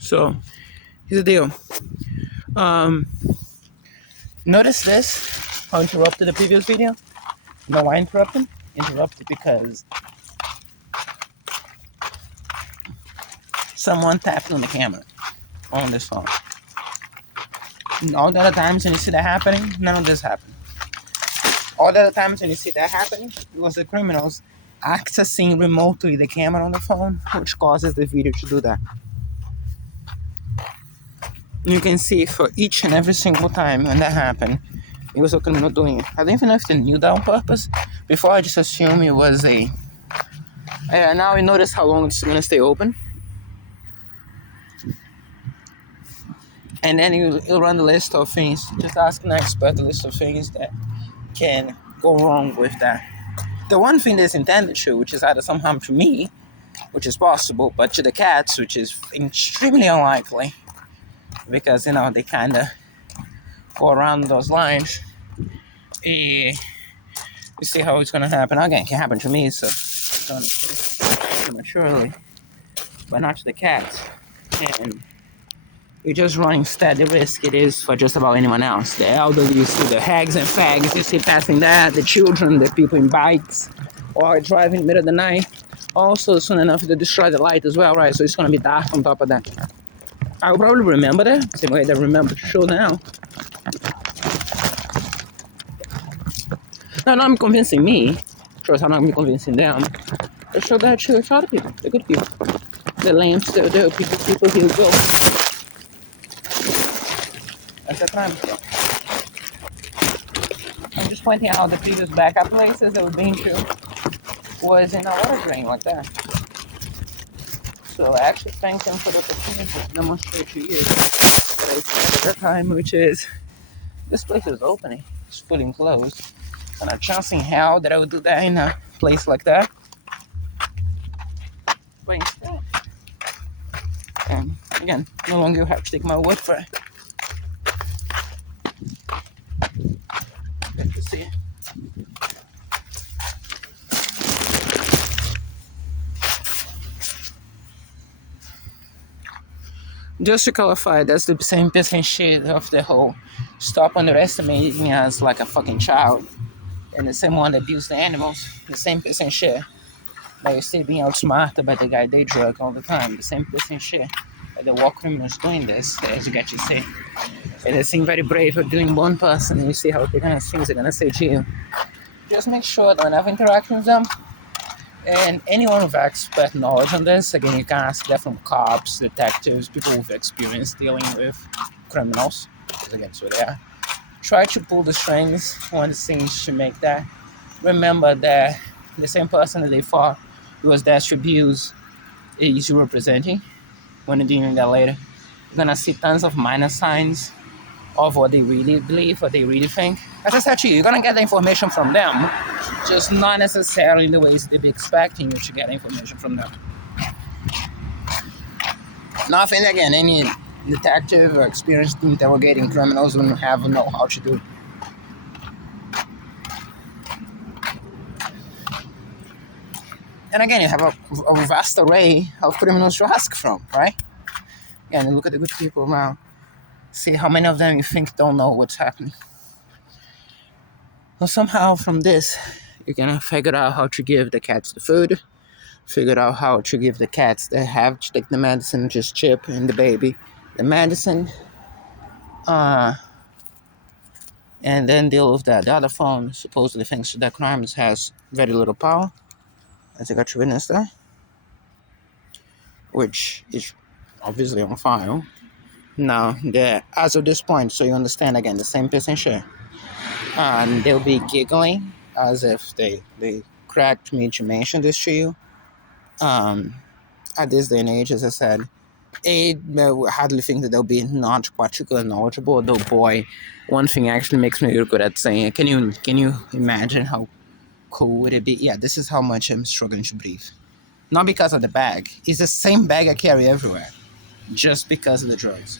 So here's the deal. Um, Notice this? How I interrupted the previous video? No, why interrupted? Interrupted because someone tapped on the camera on this phone. And all the other times when you see that happening, none of this happened. All the other times when you see that happening, it was the criminals accessing remotely the camera on the phone, which causes the video to do that. You can see for each and every single time when that happened, it was a criminal doing it. I don't even know if they knew that on purpose. Before, I just assumed it was a... now we notice how long it's going to stay open. And then you'll run the list of things. Just ask an expert the list of things that can go wrong with that. The one thing that's intended to, which is either some harm to me, which is possible, but to the cats, which is extremely unlikely, because, they kind of go around those lines. You see how it's going to happen. Again, it can happen to me, so it's going to prematurely, but not to the cats. And you're just running steady risk it is for just about anyone else. The elderly, you see the hags and fags, you see passing that, the children, the people in bikes, or driving in the middle of the night. Also, soon enough, they destroy the light as well, right? So it's going to be dark on top of that. I will probably remember that, same way that I remember to show now. No, I'm convincing me. Sure as I'm not convincing them. I show that to other people, the good people. The lamps, the people who go. That's a crime. I'm just pointing out the previous backup places that we've been to was in a water drain like that. So I actually thank them for the opportunity to demonstrate to you what I said at that time, which is this place is opening, it's fully enclosed. And a chance in hell that I would do that in a place like that. But instead, and again, no longer you have to take my word for it. Good to see you. Just to clarify, that's the same piece of shit of the whole stop underestimating us like a fucking child. And the same one that abused the animals, the same piece of shit. But you're still being outsmarted by the guy they drug all the time. The same piece of shit. But the war criminals doing this, as you get to say. And they seem very brave for doing one person, and you see how they're gonna things they're gonna say to you. Just make sure that whenever interacting with them, and anyone with expert knowledge on this, again, you can ask that from cops, detectives, people with experience dealing with criminals, because again, so they are. Try to pull the strings when it seems to make that. Remember that the same person that they thought was there to abuse is you representing. When you're doing that later, you're gonna see tons of minor signs of what they really believe, what they really think. As I said to you, you're gonna get the information from them, just not necessarily in the ways they'd be expecting you to get information from them. Nothing, again, any detective or experienced interrogating criminals wouldn't have know how to do. And again, you have a vast array of criminals to ask from, right? Again, you look at the good people around. See how many of them you think don't know what's happening. Well, somehow from this, you're gonna figure out how to give the cats the food, figure out how to give the cats that have to take the medicine, just Chip and the baby, the medicine, and then deal with that. The other phone, supposedly thanks to that crimes, has very little power, as I got to witness that, which is obviously on file. Now, as of this point, so you understand again, the same piece and shit. And they'll be giggling as if they cracked me to mention this to you. At this day and age, as I said, I hardly think that they'll be not particularly knowledgeable. Though, boy, one thing actually makes me real good at saying, can you imagine how cool would it be? Yeah, this is how much I'm struggling to breathe. Not because of the bag. It's the same bag I carry everywhere. Just because of the drugs.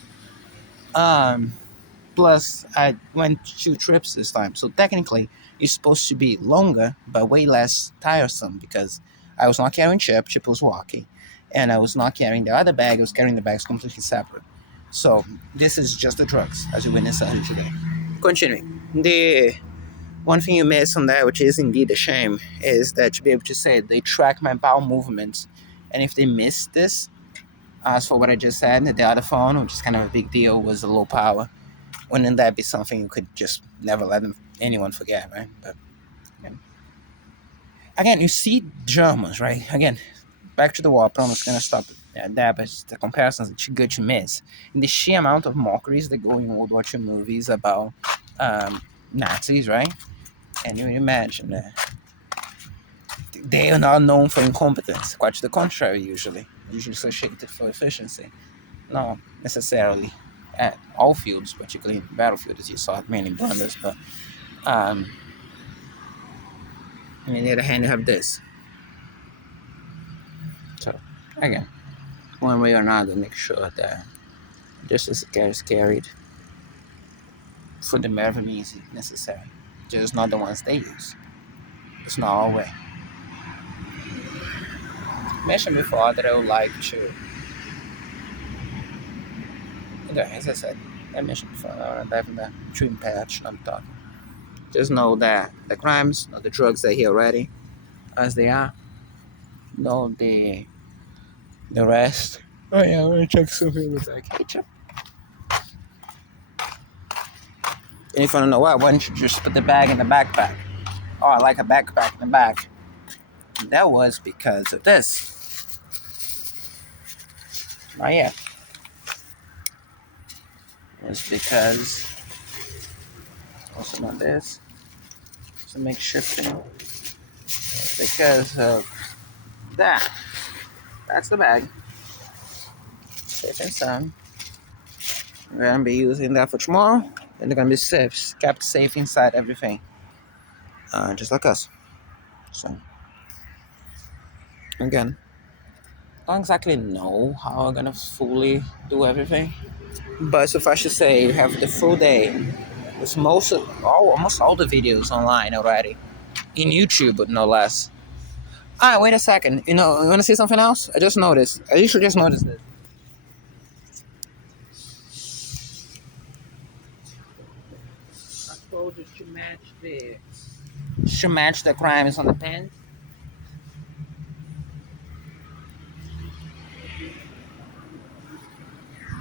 Plus, I went 2 trips this time. So technically, it's supposed to be longer, but way less tiresome because I was not carrying Chip. Chip was walking. and I was not carrying the other bag. I was carrying the bags completely separate. So this is just the drugs, as you witnessed earlier today. Continuing, the one thing you miss on that, which is indeed a shame, is that to be able to say they track my bowel movements, and if they miss this, as for what I just said, the other phone, which is kind of a big deal, was a low power. Wouldn't that be something you could just never let anyone forget, right? But again, you see Germans, right? Again, back to the war. I promise gonna stop there, but it's the comparisons are too good to miss. In the sheer amount of mockeries that go in World War II movies about Nazis, right? And you imagine that they are not known for incompetence. Quite to the contrary, usually associated for efficiency. Not necessarily at all fields, particularly in the battlefield, as you saw many blunders. But on the other hand, you have this. So again, one way or another, make sure that justice is carried for the mere means necessary. Just not the ones they use. It's not our way. I mentioned before that I would like to. As I said, I mentioned before, I want to dive in the dream patch I'm talking. Just know that the crimes, or the drugs are here already, as they are. Know the rest. Oh yeah, I want to check something with that ketchup. And if you want to know why don't you just put the bag in the backpack? Oh, I like a backpack in the back. And that was because of this. Not yet. It's because also not this. It's a makeshift thing. It's because of that. That's the bag. Safe and sound. We're gonna be using that for tomorrow. And they're gonna be safe, kept safe inside everything. Just like us. So again, I don't exactly know how I'm gonna fully do everything. But suffice to say, you have the full day. With almost all the videos online already. In YouTube, but no less. Wait a second. You want to see something else? I just noticed. I usually just noticed this. I told you to match the crimes on the pen.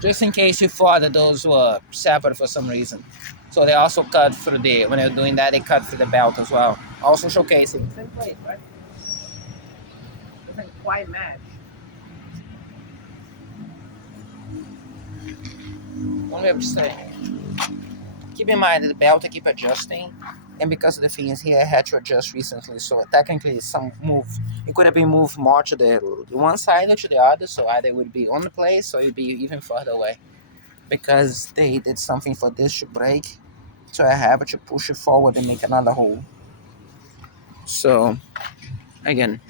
Just in case you thought that those were separate for some reason. So they also cut through when they're doing that, they cut through the belt as well. Also showcasing. Same place, right? Doesn't quite match. One way of saying. Keep in mind that the belt I keep adjusting, and because of the things here I had to adjust recently, so technically some move it could have been moved more to the one side or to the other, so either it would be on the place or it would be even further away. Because they did something for this to break, so I have to push it forward and make another hole. So again,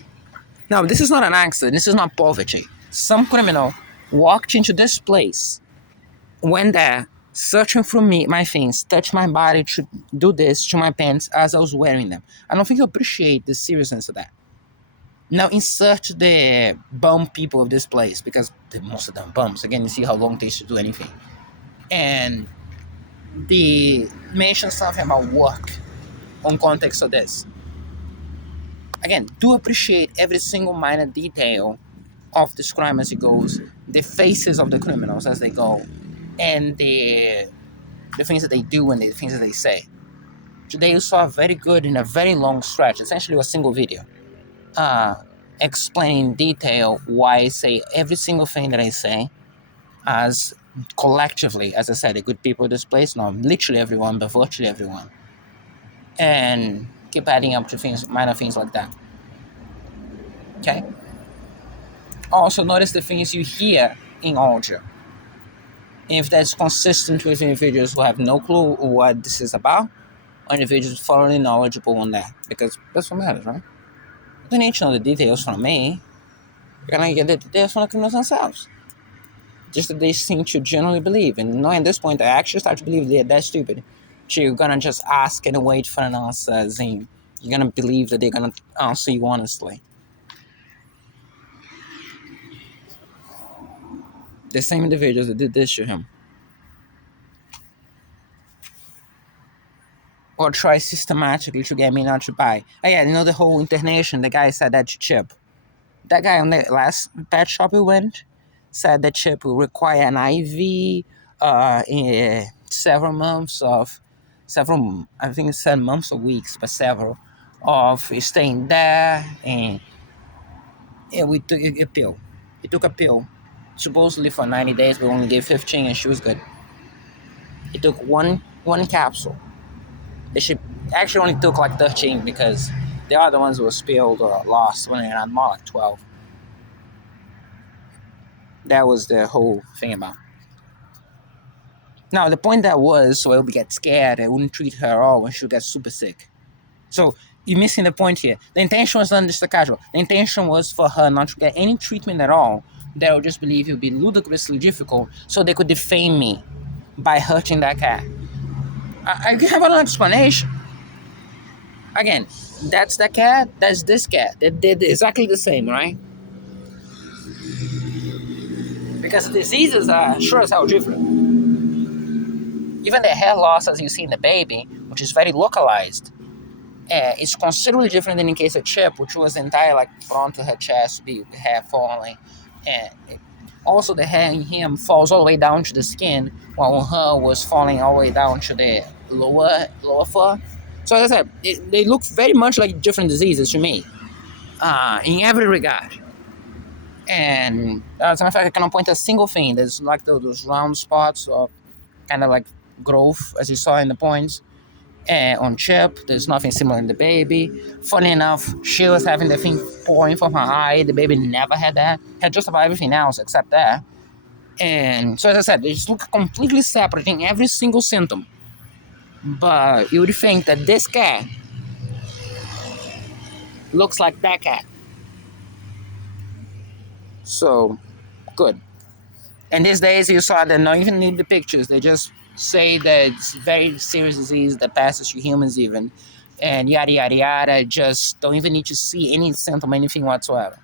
now this is not an accident, this is not poverty. Some criminal walked into this place, went there, searching for me, my things, touched my body to do this to my pants as I was wearing them. I don't think you appreciate the seriousness of that. Now insert the bum people of this place, because most of them bums. Again, you see how long it takes to do anything. And they mention something about work on context of this. Again, do appreciate every single minor detail of this crime as it goes, the faces of the criminals as they go, and the things that they do and the things that they say. Today you saw very good in a very long stretch, essentially a single video, explaining in detail why I say every single thing that I say, as collectively, as I said, the good people of this place, not literally everyone, but virtually everyone. And keep adding up to things, minor things like that. Okay? Also notice the things you hear in audio. If that's consistent with individuals who have no clue what this is about, or individuals thoroughly knowledgeable on that, because that's what matters, right? You don't need to know the details from me. You're gonna get the details from the criminals themselves. Just that they seem to generally believe, and knowing at this point, I actually start to believe they're that stupid. So you're gonna just ask and wait for an answer, as in, you're gonna believe that they're gonna answer you honestly. The same individuals that did this to him. Or try systematically to get me not to buy. Oh yeah, you know the whole internation, the guy said that to Chip. That guy on the last pet shop we went said that Chip will require an IV in several months of several, I think it said months or weeks, but several of staying there, and we took a pill. He took a pill, supposedly for 90 days, but only gave 15, and she was good. He took one capsule. She actually only took like 13 because the other ones were spilled or lost when they had more like 12. That was the whole thing about. Now, the point that was, so I would get scared, I wouldn't treat her at all when she would get super sick. So, you're missing the point here. The intention was not just a casual. The intention was for her not to get any treatment at all. They would just believe it would be ludicrously difficult, so they could defame me by hurting that cat. I have an explanation. Again, that's the cat, that's this cat. They're exactly the same, right? Because the diseases are sure as hell different. Even the hair loss, as you see in the baby, which is very localized, is considerably different than in case of Chip, which was entire like front of her chest, the hair falling, and also the hair in him falls all the way down to the skin, while her was falling all the way down to the lower fur. So as I said, they look very much like different diseases to me, in every regard. And as a matter of fact, I cannot point a single thing. There's like those round spots of kind of like growth, as you saw in the points. On Chip, there's nothing similar in the baby. Funny enough, she was having the thing pouring from her eye. The baby never had that. Had just about everything else except that. And so as I said, they just look completely separate in every single symptom. But you would think that this cat looks like that cat. So, good. And these days, you saw that not even need the pictures. They just say that it's very serious disease that passes to humans even. And yada, yada, yada. Just don't even need to see any symptom, anything whatsoever.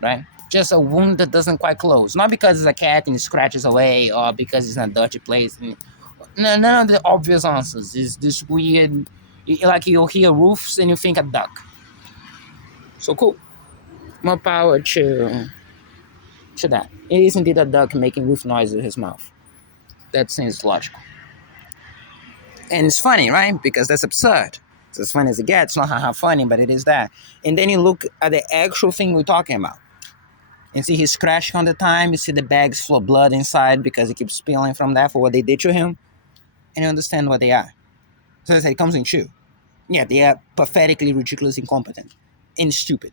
Right? Just a wound that doesn't quite close. Not because it's a cat and it scratches away or because it's in a dirty place. None of the obvious answers. It's this weird, like you'll hear roofs and you think a duck. So cool. More power to that. It is indeed a duck making roof noise with his mouth. That seems logical. And it's funny, right? Because that's absurd. It's as funny as it gets. Not how funny, but it is that. And then you look at the actual thing we're talking about. And see he's crashing on the time. You see the bags full of blood inside because he keeps spilling from that for what they did to him. And you understand what they are. So I say it comes in two. Yeah, they are pathetically, ridiculous, incompetent, and stupid.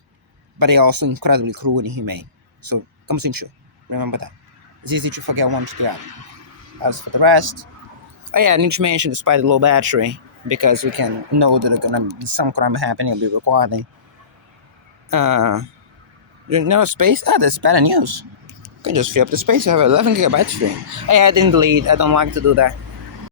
But they're also incredibly cruel and inhumane. So comes in two. Remember that. It's easy to forget one to the other. As for the rest, oh yeah, I need to mention despite the low battery, because we can know that there's gonna be some crime happening, I'll be recording. No space? That's better news. You can just fill up the space, you have 11 gigabytes free. Hey, I didn't delete, I don't like to do that.